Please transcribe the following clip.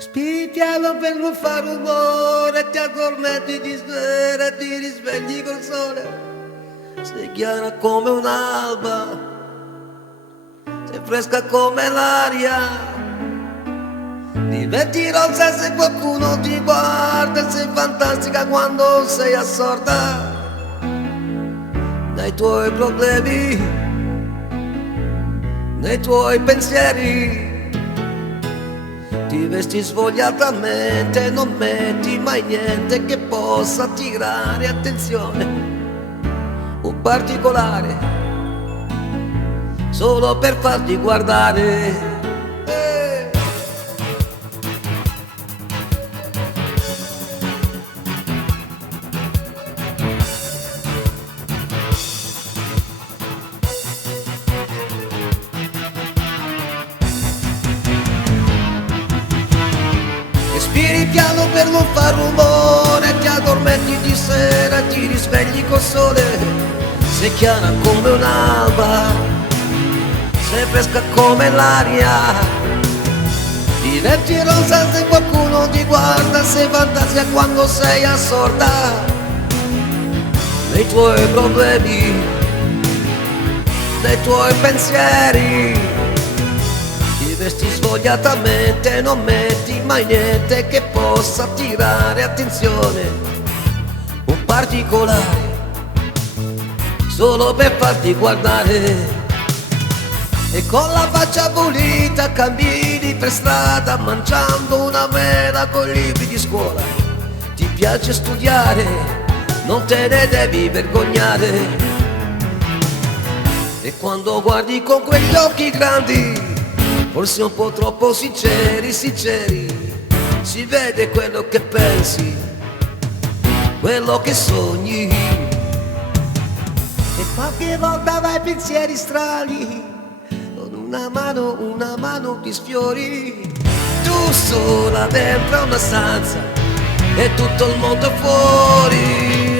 Spiri piano per non far rumore, ti addormenti di sera e ti risvegli col sole. Sei chiara come un'alba, sei fresca come l'aria. Diventi rossa se qualcuno ti guarda, sei fantastica quando sei assorta dai tuoi problemi, nei tuoi pensieri. Ti vesti svogliatamente, non metti mai niente che possa attirare attenzione. Un particolare, solo per farti guardare. Respiri piano per non far rumore, ti addormenti di sera e ti risvegli col sole. Sei chiara come un'alba, sei fresca come l'aria. Diventi rosa se qualcuno ti guarda, sei fantasia quando sei assorta nei tuoi problemi, nei tuoi pensieri. Ti vesti svogliatamente, non metti mai niente che possa attirare attenzione. Un particolare, solo per farti guardare. E con la faccia pulita cammini per strada, mangiando una mela con i libri di scuola. Ti piace studiare, non te ne devi vergognare. E quando guardi con quegli occhi grandi, forse un po' troppo sinceri, si vede quello che pensi, quello che sogni. E qualche volta vai pensieri strani, con una mano ti sfiori. Tu sola dentro una stanza e tutto il mondo fuori.